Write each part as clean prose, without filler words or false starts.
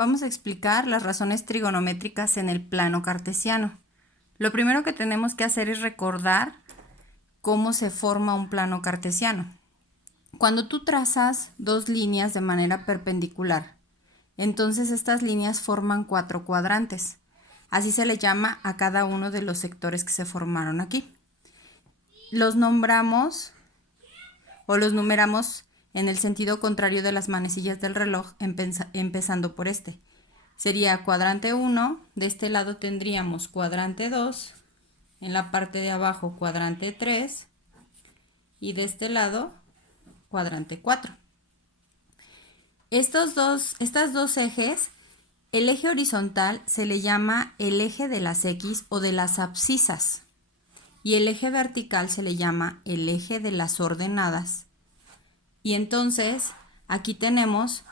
vamos a explicar las razones trigonométricas en el plano cartesiano. Lo primero que tenemos que hacer es recordar cómo se forma un plano cartesiano. Cuando tú trazas dos líneas de manera perpendicular, entonces estas líneas forman 4 cuadrantes. Así se le llama a cada uno de los sectores que se formaron aquí. Los nombramos o los numeramos en el sentido contrario de las manecillas del reloj, empezando por este. Sería cuadrante 1, de este lado tendríamos cuadrante 2, en la parte de abajo cuadrante 3 y de este lado cuadrante 4. Estas dos ejes, el eje horizontal se le llama el eje de las X o de las abscisas y el eje vertical se le llama el eje de las ordenadas. Y entonces aquí tenemos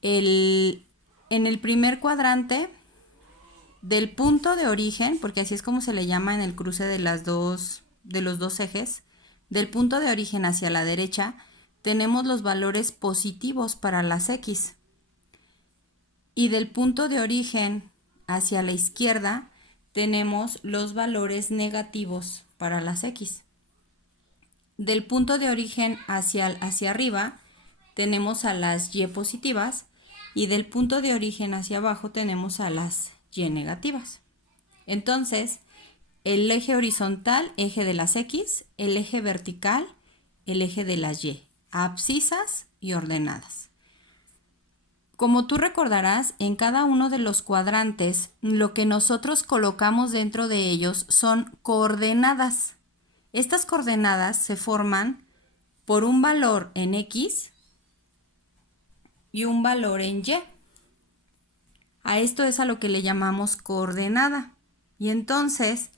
en el primer cuadrante del punto de origen, porque así es como se le llama en el cruce de los dos ejes, del punto de origen hacia la derecha tenemos los valores positivos para las X y del punto de origen hacia la izquierda tenemos los valores negativos para las X. Del punto de origen hacia arriba tenemos a las Y positivas y del punto de origen hacia abajo tenemos a las Y negativas. Entonces, el eje horizontal, eje de las X, el eje vertical, el eje de las Y, abscisas y ordenadas. Como tú recordarás, en cada uno de los cuadrantes, lo que nosotros colocamos dentro de ellos son coordenadas. Estas coordenadas se forman por un valor en X y un valor en Y. A esto es a lo que le llamamos coordenada. Y entonces,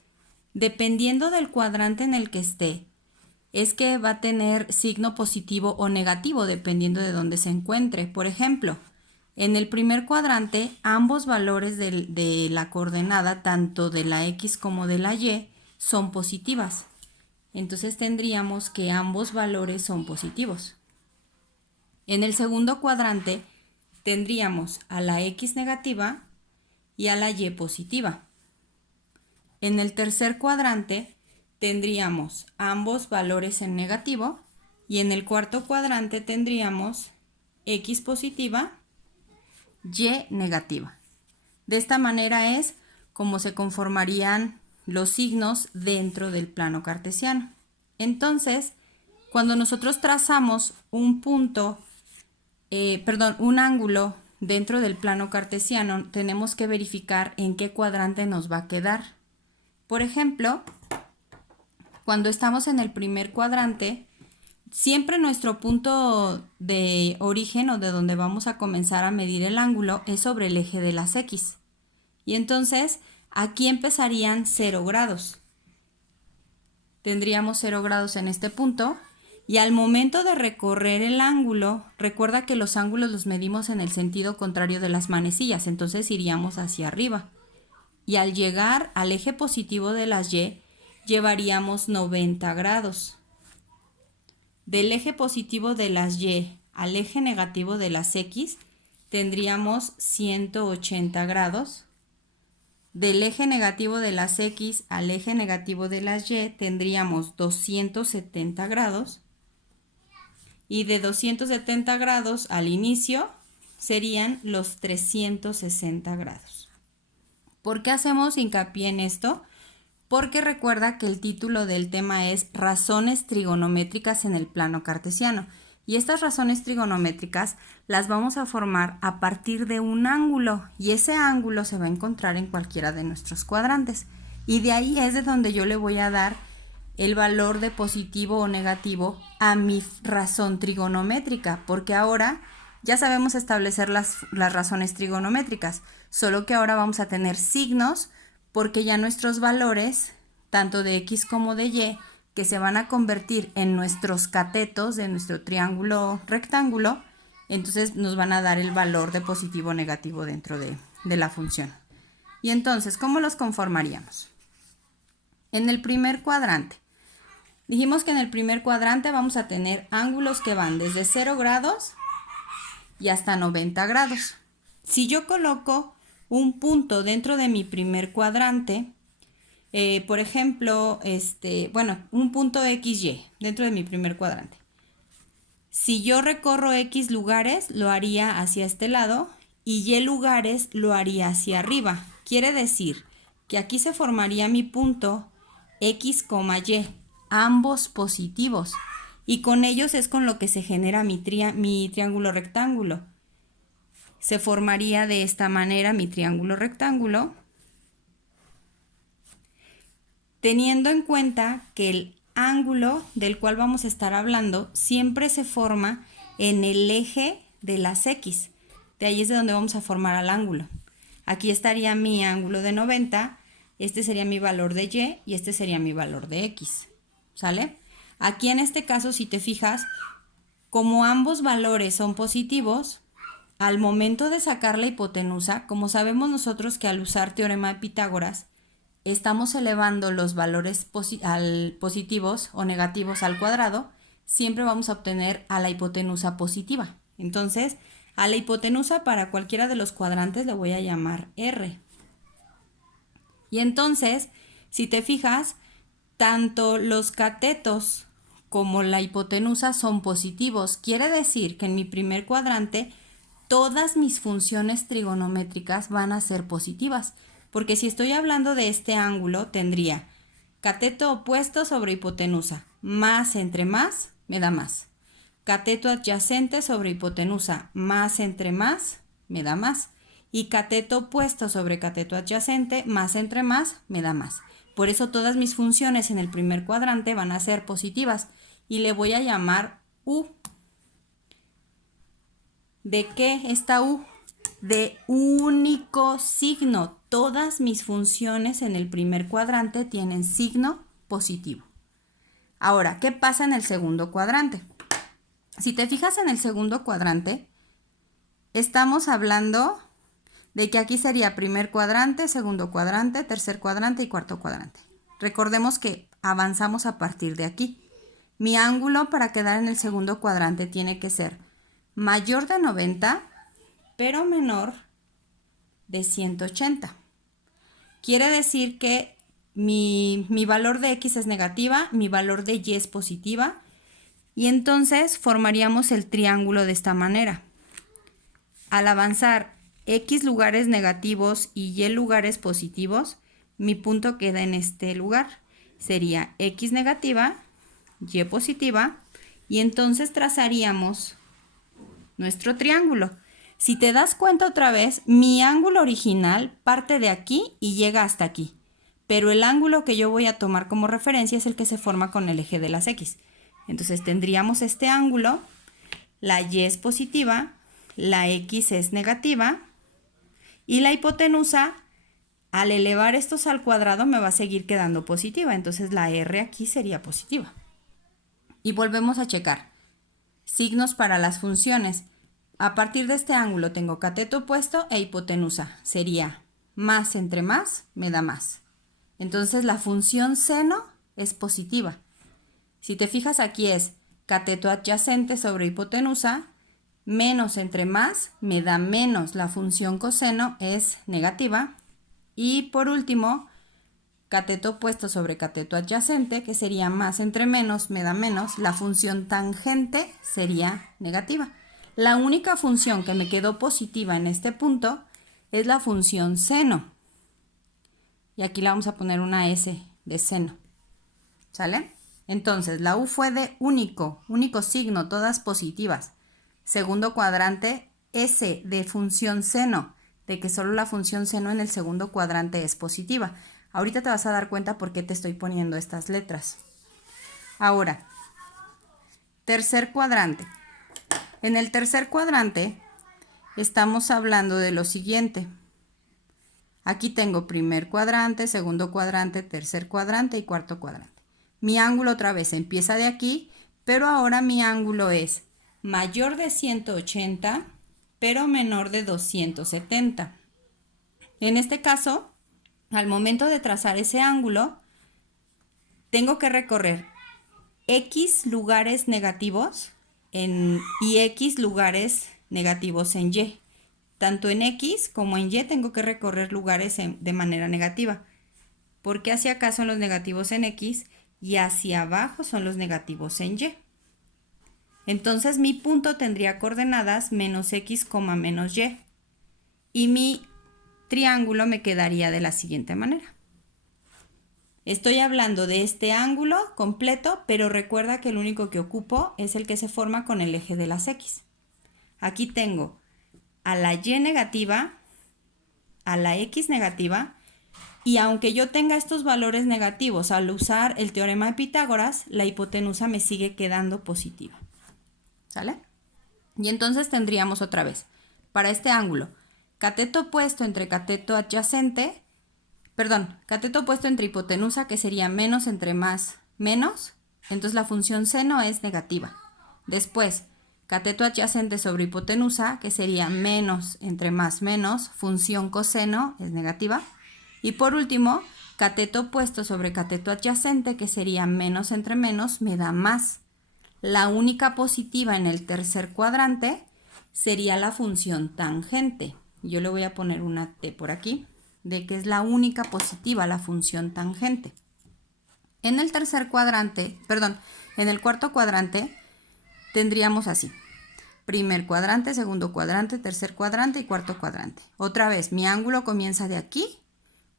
dependiendo del cuadrante en el que esté, es que va a tener signo positivo o negativo dependiendo de dónde se encuentre. Por ejemplo, en el primer cuadrante, ambos valores de la coordenada, tanto de la X como de la Y, son positivas. Entonces tendríamos que ambos valores son positivos. En el segundo cuadrante tendríamos a la X negativa y a la Y positiva. En el tercer cuadrante tendríamos ambos valores en negativo y en el cuarto cuadrante tendríamos X positiva, Y negativa. De esta manera es como se conformarían los signos dentro del plano cartesiano. Entonces, cuando nosotros trazamos un ángulo dentro del plano cartesiano, tenemos que verificar en qué cuadrante nos va a quedar. Por ejemplo, cuando estamos en el primer cuadrante, siempre nuestro punto de origen o de donde vamos a comenzar a medir el ángulo es sobre el eje de las X. Y entonces, aquí empezarían 0 grados. Tendríamos 0 grados en este punto y al momento de recorrer el ángulo, recuerda que los ángulos los medimos en el sentido contrario de las manecillas, entonces iríamos hacia arriba. Y al llegar al eje positivo de las Y, llevaríamos 90 grados. Del eje positivo de las Y al eje negativo de las X, tendríamos 180 grados. Del eje negativo de las X al eje negativo de las Y tendríamos 270 grados. Y de 270 grados al inicio serían los 360 grados. ¿Por qué hacemos hincapié en esto? Porque recuerda que el título del tema es razones trigonométricas en el plano cartesiano. Y estas razones trigonométricas las vamos a formar a partir de un ángulo y ese ángulo se va a encontrar en cualquiera de nuestros cuadrantes. Y de ahí es de donde yo le voy a dar el valor de positivo o negativo a mi razón trigonométrica, porque ahora ya sabemos establecer las razones trigonométricas, solo que ahora vamos a tener signos porque ya nuestros valores, tanto de X como de Y, que se van a convertir en nuestros catetos de nuestro triángulo rectángulo, entonces nos van a dar el valor de positivo o negativo dentro de la función. Y entonces, ¿cómo los conformaríamos? En el primer cuadrante, dijimos que en el primer cuadrante vamos a tener ángulos que van desde 0 grados y hasta 90 grados. Si yo coloco un punto dentro de mi primer cuadrante, por ejemplo, un punto XY dentro de mi primer cuadrante. Si yo recorro X lugares, lo haría hacia este lado y Y lugares lo haría hacia arriba. Quiere decir que aquí se formaría mi punto X, Y, ambos positivos. Y con ellos es con lo que se genera mi triángulo rectángulo. Se formaría de esta manera mi triángulo rectángulo, teniendo en cuenta que el ángulo del cual vamos a estar hablando siempre se forma en el eje de las X. De ahí es de donde vamos a formar al ángulo. Aquí estaría mi ángulo de 90, este sería mi valor de Y y este sería mi valor de X. ¿Sale? Aquí en este caso, si te fijas, como ambos valores son positivos, al momento de sacar la hipotenusa, como sabemos nosotros que al usar teorema de Pitágoras, estamos elevando los valores positivos o negativos al cuadrado, siempre vamos a obtener a la hipotenusa positiva. Entonces, a la hipotenusa para cualquiera de los cuadrantes le voy a llamar R. Y entonces, si te fijas, tanto los catetos como la hipotenusa son positivos. Quiere decir que en mi primer cuadrante todas mis funciones trigonométricas van a ser positivas. Porque si estoy hablando de este ángulo, tendría cateto opuesto sobre hipotenusa. Más entre más, me da más. Cateto adyacente sobre hipotenusa. Más entre más, me da más. Y cateto opuesto sobre cateto adyacente, más entre más, me da más. Por eso todas mis funciones en el primer cuadrante van a ser positivas. Y le voy a llamar U. ¿De qué esta U? De único signo. Todas mis funciones en el primer cuadrante tienen signo positivo. Ahora, ¿qué pasa en el segundo cuadrante? Si te fijas en el segundo cuadrante, estamos hablando de que aquí sería primer cuadrante, segundo cuadrante, tercer cuadrante y cuarto cuadrante. Recordemos que avanzamos a partir de aquí. Mi ángulo para quedar en el segundo cuadrante tiene que ser mayor de 90, pero menor de 180. Quiere decir que mi valor de X es negativa, mi valor de Y es positiva, y entonces formaríamos el triángulo de esta manera. Al avanzar X lugares negativos y Y lugares positivos, mi punto queda en este lugar. Sería X negativa, Y positiva, y entonces trazaríamos nuestro triángulo. Si te das cuenta otra vez, mi ángulo original parte de aquí y llega hasta aquí. Pero el ángulo que yo voy a tomar como referencia es el que se forma con el eje de las X. Entonces tendríamos este ángulo, la Y es positiva, la X es negativa y la hipotenusa, al elevar estos al cuadrado, me va a seguir quedando positiva. Entonces la R aquí sería positiva. Y volvemos a checar. Signos para las funciones. A partir de este ángulo tengo cateto opuesto e hipotenusa. Sería más entre más, me da más. Entonces la función seno es positiva. Si te fijas aquí es cateto adyacente sobre hipotenusa, menos entre más, me da menos. La función coseno es negativa. Y por último, cateto opuesto sobre cateto adyacente, que sería más entre menos, me da menos. La función tangente sería negativa. La única función que me quedó positiva en este punto es la función seno. Y aquí le vamos a poner una S de seno. ¿Sale? Entonces, la U fue de único signo, todas positivas. Segundo cuadrante, S de función seno, de que solo la función seno en el segundo cuadrante es positiva. Ahorita te vas a dar cuenta por qué te estoy poniendo estas letras. Ahora, tercer cuadrante. En el tercer cuadrante estamos hablando de lo siguiente. Aquí tengo primer cuadrante, segundo cuadrante, tercer cuadrante y cuarto cuadrante. Mi ángulo otra vez empieza de aquí, pero ahora mi ángulo es mayor de 180, pero menor de 270. En este caso, al momento de trazar ese ángulo, tengo que recorrer X lugares negativos y X lugares negativos en Y. tanto en X como en Y tengo que recorrer lugares de manera negativa, porque hacia acá son los negativos en X y hacia abajo son los negativos en Y. Entonces mi punto tendría coordenadas menos X, menos Y. Y mi triángulo me quedaría de la siguiente manera. Estoy hablando de este ángulo completo, pero recuerda que el único que ocupo es el que se forma con el eje de las X. Aquí tengo a la Y negativa, a la X negativa, y aunque yo tenga estos valores negativos, al usar el teorema de Pitágoras, la hipotenusa me sigue quedando positiva. ¿Sale? Y entonces tendríamos otra vez, para este ángulo, cateto opuesto entre cateto adyacente, cateto opuesto entre hipotenusa, que sería menos entre más menos, entonces la función seno es negativa. Después, cateto adyacente sobre hipotenusa, que sería menos entre más menos, función coseno es negativa. Y por último, cateto opuesto sobre cateto adyacente, que sería menos entre menos, me da más. La única positiva en el tercer cuadrante sería la función tangente. Yo le voy a poner una T por aquí, de que es la única positiva, la función tangente. En el en el cuarto cuadrante tendríamos así: primer cuadrante, segundo cuadrante, tercer cuadrante y cuarto cuadrante. Otra vez, mi ángulo comienza de aquí,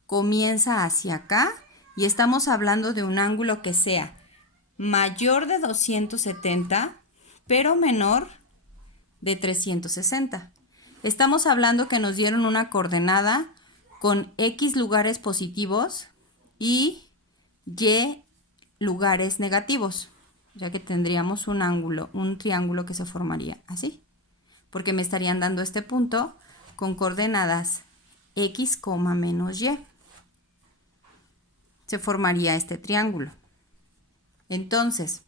comienza hacia acá, y estamos hablando de un ángulo que sea mayor de 270, pero menor de 360. Estamos hablando que nos dieron una coordenada con X lugares positivos y Y lugares negativos, ya que tendríamos un triángulo que se formaría así, porque me estarían dando este punto con coordenadas X, menos Y. Se formaría este triángulo. Entonces,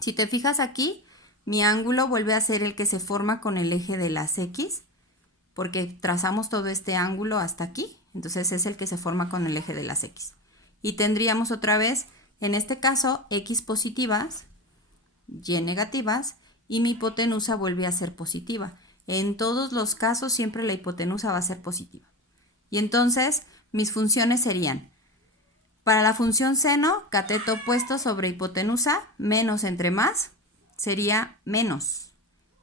si te fijas aquí, mi ángulo vuelve a ser el que se forma con el eje de las X, porque trazamos todo este ángulo hasta aquí, entonces es el que se forma con el eje de las X. Y tendríamos otra vez, en este caso, X positivas, Y negativas, y mi hipotenusa vuelve a ser positiva. En todos los casos siempre la hipotenusa va a ser positiva. Y entonces mis funciones serían: para la función seno, cateto opuesto sobre hipotenusa, menos entre más, sería menos.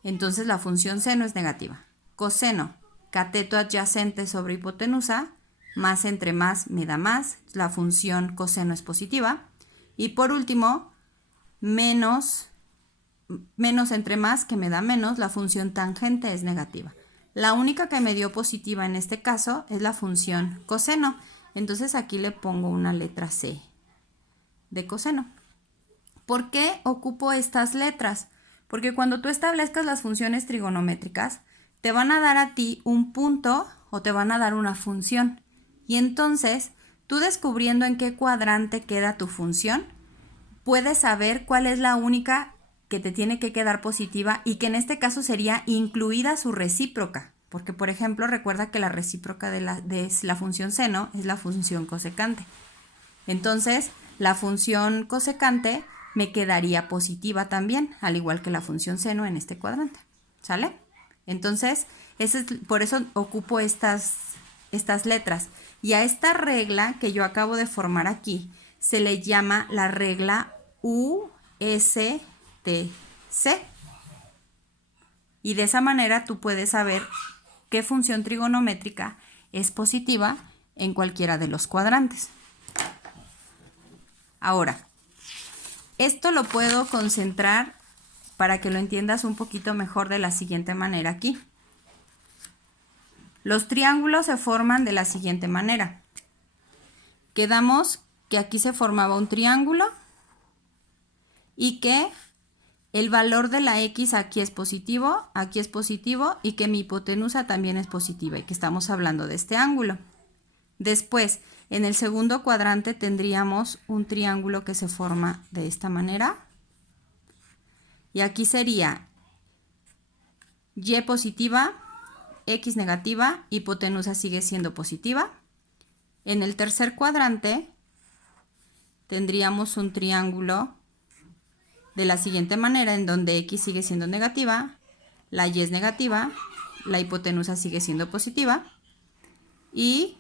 Entonces la función seno es negativa. Coseno, cateto adyacente sobre hipotenusa, más entre más me da más, la función coseno es positiva. Y por último, menos entre más, que me da menos, la función tangente es negativa. La única que me dio positiva en este caso es la función coseno. Entonces aquí le pongo una letra C de coseno. ¿Por qué ocupo estas letras? Porque cuando tú establezcas las funciones trigonométricas, te van a dar a ti un punto o te van a dar una función. Y entonces, tú descubriendo en qué cuadrante queda tu función, puedes saber cuál es la única que te tiene que quedar positiva, y que en este caso sería incluida su recíproca. Porque, por ejemplo, recuerda que la recíproca de la función seno es la función cosecante. Entonces, la función cosecante me quedaría positiva también, al igual que la función seno en este cuadrante. ¿Sale? Entonces, por eso ocupo estas letras. Y a esta regla que yo acabo de formar aquí se le llama la regla USTC. Y de esa manera tú puedes saber qué función trigonométrica es positiva en cualquiera de los cuadrantes. Ahora, esto lo puedo concentrar para que lo entiendas un poquito mejor de la siguiente manera aquí. Los triángulos se forman de la siguiente manera. Quedamos que aquí se formaba un triángulo y que el valor de la X aquí es positivo y que mi hipotenusa también es positiva y que estamos hablando de este ángulo. Después, en el segundo cuadrante tendríamos un triángulo que se forma de esta manera. Y aquí sería Y positiva, X negativa, hipotenusa sigue siendo positiva. En el tercer cuadrante tendríamos un triángulo de la siguiente manera, en donde X sigue siendo negativa, la Y es negativa la hipotenusa sigue siendo positiva. Y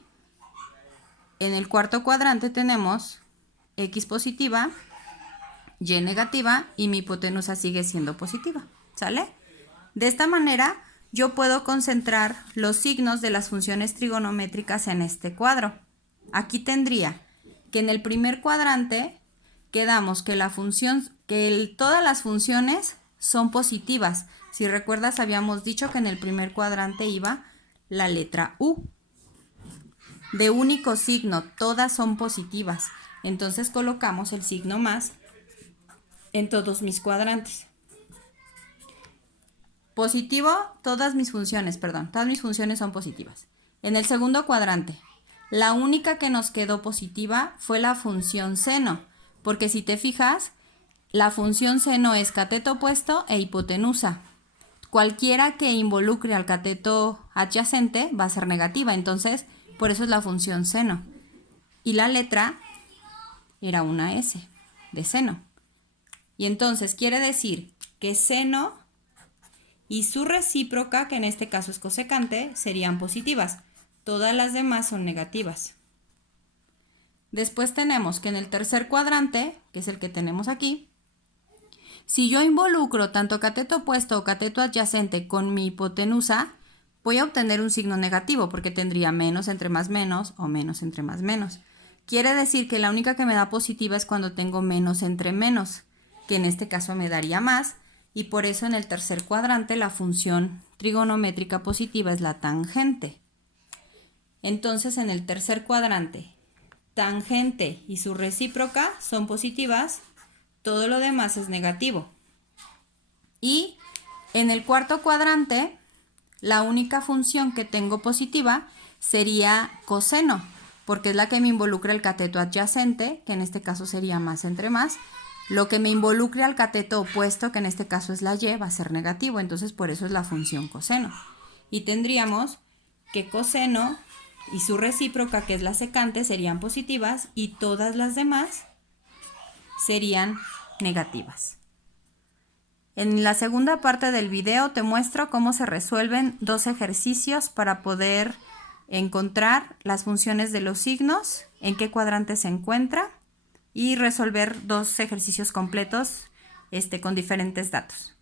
en el cuarto cuadrante tenemos X positiva, Y negativa y mi hipotenusa sigue siendo positiva, ¿sale? De esta manera yo puedo concentrar los signos de las funciones trigonométricas en este cuadro. Aquí tendría que en el primer cuadrante quedamos que todas las funciones son positivas. Si recuerdas, habíamos dicho que en el primer cuadrante iba la letra U. De único signo, todas son positivas. Entonces colocamos el signo más en todos mis cuadrantes. Positivo, todas mis funciones son positivas. En el segundo cuadrante, la única que nos quedó positiva fue la función seno, porque si te fijas, la función seno es cateto opuesto e hipotenusa. Cualquiera que involucre al cateto adyacente va a ser negativa, entonces por eso es la función seno. Y la letra era una S de seno. Y entonces quiere decir que seno y su recíproca, que en este caso es cosecante, serían positivas. Todas las demás son negativas. Después tenemos que en el tercer cuadrante, que es el que tenemos aquí, si yo involucro tanto cateto opuesto o cateto adyacente con mi hipotenusa, voy a obtener un signo negativo porque tendría menos entre más menos o menos entre más menos. Quiere decir que la única que me da positiva es cuando tengo menos entre menos, que en este caso me daría más, y por eso en el tercer cuadrante la función trigonométrica positiva es la tangente. Entonces en el tercer cuadrante, tangente y su recíproca son positivas, todo lo demás es negativo. Y en el cuarto cuadrante, la única función que tengo positiva sería coseno, porque es la que me involucra el cateto adyacente, que en este caso sería más entre más. Lo que me involucre al cateto opuesto, que en este caso es la Y, va a ser negativo, entonces por eso es la función coseno. Y tendríamos que coseno y su recíproca, que es la secante, serían positivas y todas las demás serían negativas. En la segunda parte del video te muestro cómo se resuelven dos ejercicios para poder encontrar las funciones de los signos, en qué cuadrante se encuentra, y resolver dos ejercicios completos con diferentes datos.